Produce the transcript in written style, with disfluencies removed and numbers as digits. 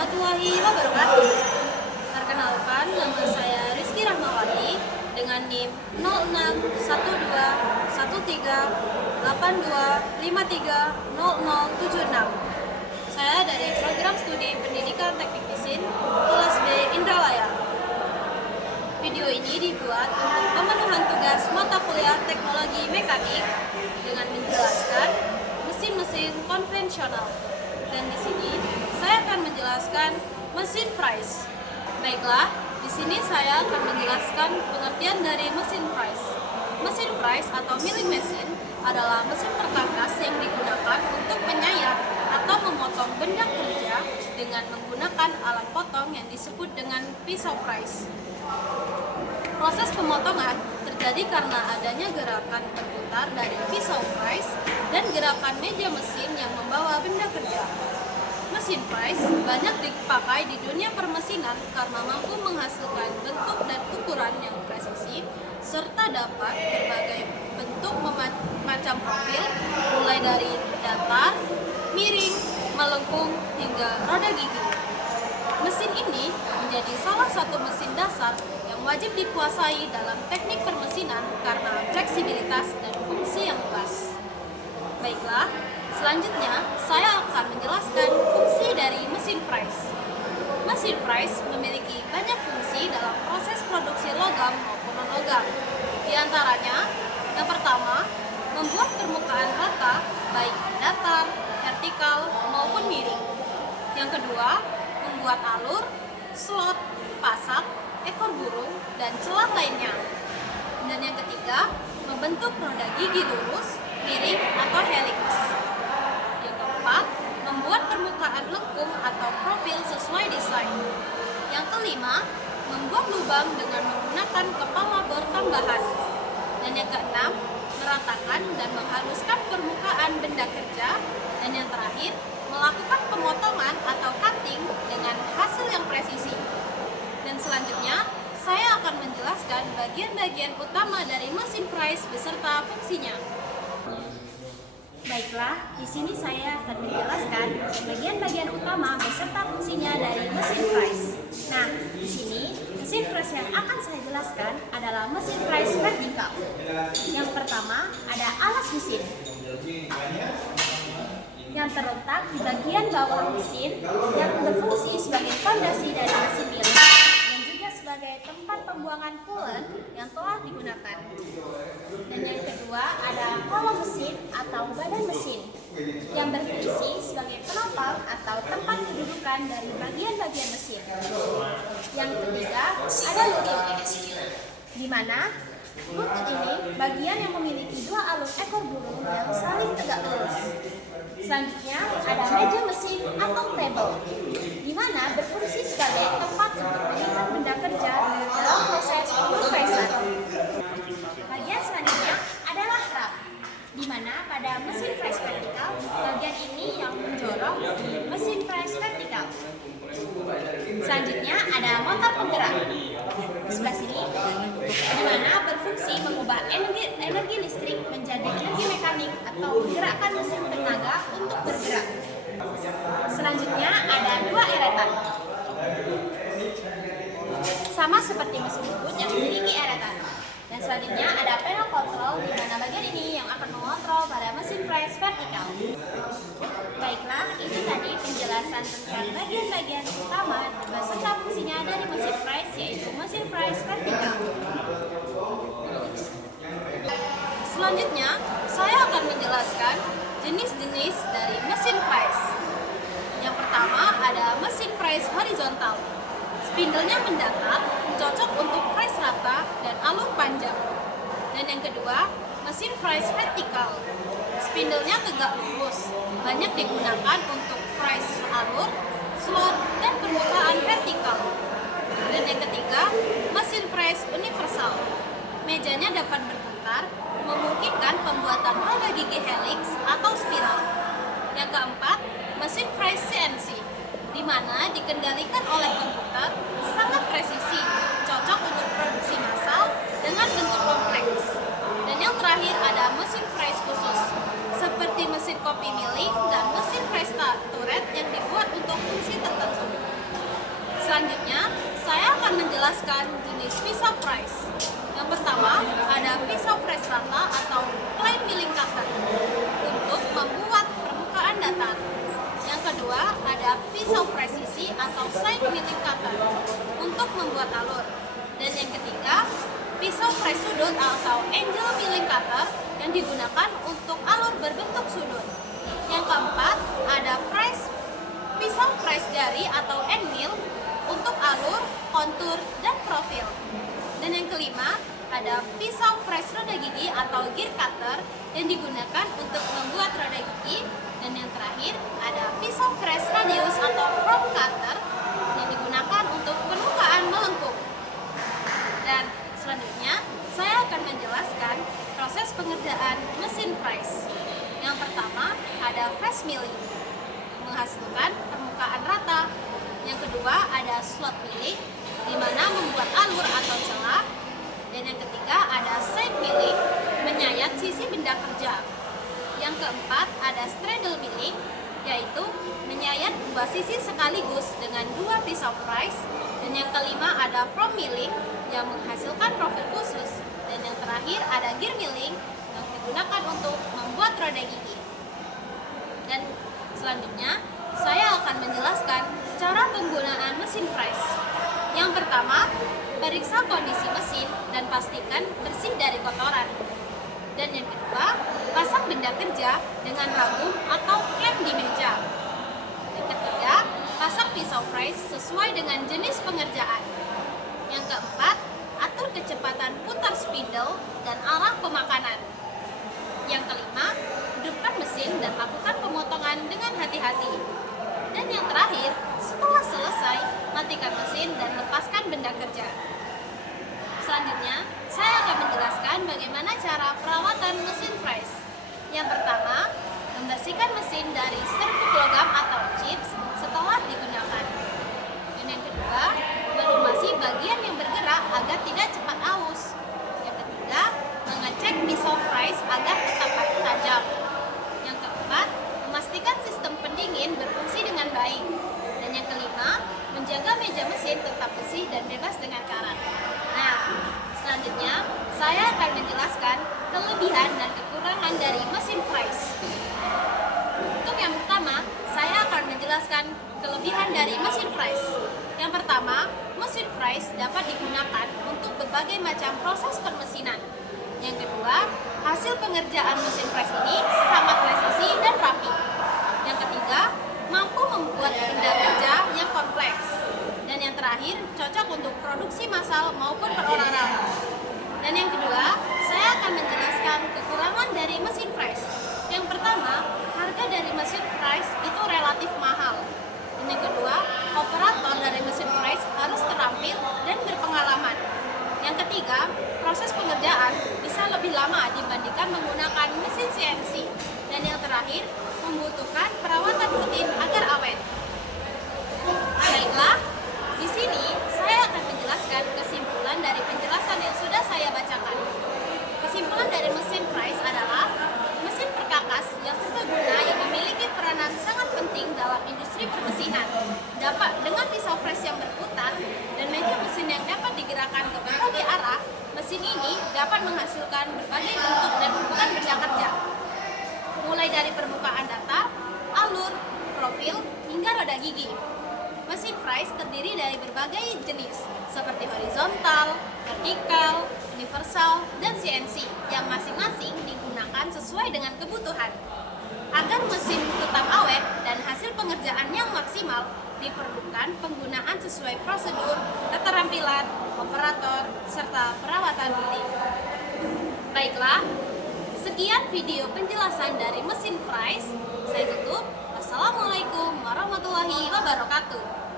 warahmatullahi wabarakatuh. Perkenalkan, nama saya Rizky Rahmawati dengan NIM 06121382530076. Saya dari program studi pendidikan teknik mesin kelas B Indralaya. Video ini dibuat untuk pemenuhan tugas mata kuliah teknologi mekanik dengan menjelaskan mesin-mesin konvensional. Dan di sini saya akan menjelaskan mesin Fries. Baiklah, di sini saya akan menjelaskan pengertian dari mesin Fries. Mesin Fries atau milling machine adalah mesin perkakas yang digunakan untuk menyayat atau memotong benda kerja dengan menggunakan alat potong yang disebut dengan pisau Fries. Proses pemotongan terjadi karena adanya gerakan berputar dari pisau Fries dan gerakan meja mesin yang membawa benda kerja. Mesin Fries banyak dipakai di dunia permesinan karena mampu menghasilkan bentuk dan ukuran yang presisi serta dapat berbagai bentuk macam profil mulai dari datar, miring, melengkung hingga roda gigi. Mesin ini menjadi salah satu mesin dasar yang wajib dikuasai dalam teknik permesinan karena fleksibilitas dan fungsi yang luas. Baiklah, selanjutnya saya akan menjelaskan fungsi dari mesin Fries. Mesin Fries memiliki banyak fungsi dalam proses produksi logam maupun non-logam. Di antaranya, yang pertama, membuat permukaan rata baik datar, vertikal maupun miring. Yang kedua, membuat alur, slot, pasak, ekor burung, dan celah lainnya. Dan yang ketiga, membentuk roda gigi lurus, miring, atau helix. Yang keempat, membuat permukaan lengkung atau profil sesuai desain. Yang kelima, membuat lubang dengan menggunakan kepala bor tambahan. Dan yang keenam, meratakan dan menghaluskan permukaan benda kerja. Dan yang terakhir, melakukan pemotongan atau cutting dengan hasil yang presisi. Dan selanjutnya, saya akan menjelaskan bagian-bagian utama dari mesin Fries beserta fungsinya. Baiklah, di sini saya akan menjelaskan bagian-bagian utama beserta fungsinya dari mesin Fries. Nah, di sini mesin Fries yang akan saya jelaskan adalah mesin Fries vertikal. Yang pertama ada alas mesin yang terletak di bagian bawah mesin yang berfungsi sebagai fondasi dari mesin milling dan juga sebagai tempat pembuangan coolant yang telah digunakan. Dan yang kedua ada kolom mesin atau badan mesin yang berfungsi sebagai penopang atau tempat kedudukan dari bagian-bagian mesin. Yang ketiga ada lutut, di mana lutut ini bagian yang memiliki dua alur ekor burung yang saling tegak lurus. Selanjutnya ada meja mesin atau table, di mana berfungsi sebagai tempat untuk mengikat benda kerja dalam proses pemrosesan. Bagian selanjutnya adalah rak, di mana pada mesin Fries vertikal bagian ini yang mendorong mesin Fries vertikal. Selanjutnya ada motor penggerak di sebelah sini, di mana berfungsi mengubah energi listrik menjadi energi mekanik atau menggerakkan mesin tenaga untuk bergerak. Selanjutnya ada dua eretan, sama seperti mesin bubut yang memiliki eretan. Dan selanjutnya ada panel kontrol, di mana bagian ini yang akan mengontrol pada mesin Fries vertikal. Baiklah, itu tadi penjelasan tentang bagian-bagian utama beserta fungsinya dari mesin Fries, yaitu mesin Fries vertikal. Selanjutnya, saya akan menjelaskan jenis-jenis dari mesin Fries. Yang pertama ada mesin Fries horizontal. Spindlenya mendatar, cocok untuk fries rata dan alur panjang. Dan yang kedua, mesin Fries vertikal. Spindlenya tegak lurus, banyak digunakan untuk fries alur, slot, dan permukaan vertikal. Dan yang ketiga, mesin Fries universal. Mejanya dapat berputar, memungkinkan pembuatan roda gigi helix atau spiral. Yang keempat, mesin Fries CNC, di mana dikendalikan oleh komputer, sangat presisi, cocok untuk produksi massal dengan bentuk kompleks. Dan yang terakhir ada mesin Fries khusus, seperti mesin kopi milling dan mesin Fries turret yang dibuat untuk fungsi tertentu. Yang kedua ada pisau presisi atau side milling cutter untuk membuat alur. Dan yang ketiga, pisau press sudut atau angle milling cutter yang digunakan untuk alur berbentuk sudut. Yang keempat ada pisau press jari atau end mill untuk alur, kontur, dan profil. Dan yang kelima ada pisau press roda gigi atau gear cutter yang digunakan untuk membuat roda gigi. Dan yang terakhir ada pisau press radius atau from cutter yang digunakan untuk permukaan melengkung. Dan selanjutnya saya akan menjelaskan proses pengerjaan mesin press. Yang pertama ada face milling menghasilkan permukaan rata. Yang kedua ada slot milling di mana membuat alur atau celah. Dan yang ketiga ada side milling menyayat sisi benda kerja. Yang keempat ada straddle milling yaitu menyayat dua sisi sekaligus dengan dua pisau press. Dan yang kelima ada from milling yang menghasilkan profil khusus. Dan yang terakhir ada gear milling yang digunakan untuk membuat roda gigi. Dan selanjutnya saya akan menjelaskan cara penggunaan mesin press. Yang pertama, periksa kondisi mesin dan pastikan bersih dari kotoran. Dan yang kedua, pasang benda kerja dengan ragum atau klem di meja. Yang ketiga, pasang pisau press sesuai dengan jenis pengerjaan. Yang keempat, atur kecepatan putar spindle dan arah pemakanan. Yang kelima, hidupkan mesin dan lakukan pemotongan dengan hati-hati. Dan yang terakhir, setelah selesai, matikan mesin dan lepaskan benda kerja. Selanjutnya, saya akan menjelaskan bagaimana cara perawatan mesin press. Yang pertama, membersihkan mesin dari serbuk logam atau chips setelah digunakan. Dan yang kedua, melumasi bagian yang bergerak agar tidak cepat aus. Yang ketiga, mengecek pisau press agar tetap tajam. Yang keempat, memastikan sistem pendingin berfungsi dengan baik. Dan yang kelima, menjaga meja mesin tetap bersih dan bebas dengan karat. Nah, selanjutnya saya akan menjelaskan kelebihan dan kekurangan dari mesin press. Untuk yang pertama, saya akan menjelaskan kelebihan dari mesin press. Yang pertama, mesin press dapat digunakan untuk berbagai macam proses permesinan. Yang kedua, hasil pengerjaan mesin press ini sangat presisi dan rapi. Yang ketiga, mampu membuat benda kerja yang kompleks. Dan yang terakhir, cocok untuk produksi massal maupun perorangan. Dan yang kedua, saya akan menjelaskan kekurangan dari mesin press. Yang pertama, harga dari mesin press itu relatif mahal. Dan yang kedua, operator dari mesin press harus terampil dan berpengalaman. Yang ketiga, proses pengerjaan bisa lebih lama dibandingkan menggunakan mesin CNC. Dan yang terakhir, membutuhkan perawatan rutin agar awet. Baiklah, di sini saya akan menjelaskan kesimpulan dari penjelasan yang sudah saya bacakan. Kesimpulan dari mesin press adalah mesin perkakas yang serbaguna yang memiliki peranan sangat penting dalam industri permesinan. Dapat dengan pisau press yang berputar dan meja mesin yang dapat digerakkan ke berbagai arah, mesin ini dapat menghasilkan berbagai bentuk dan ukuran benda kerja. Mulai dari permukaan datar, alur, profil, hingga roda gigi. Mesin press terdiri dari berbagai jenis seperti horizontal, vertikal, universal, dan CNC yang masing-masing digunakan sesuai dengan kebutuhan. Agar mesin tetap awet dan hasil pengerjaan yang maksimal, diperlukan penggunaan sesuai prosedur, keterampilan, operator, serta perawatan rutin. Baiklah, sekian video penjelasan dari mesin press. Saya tutup. Wassalamualaikum warahmatullahi wabarakatuh.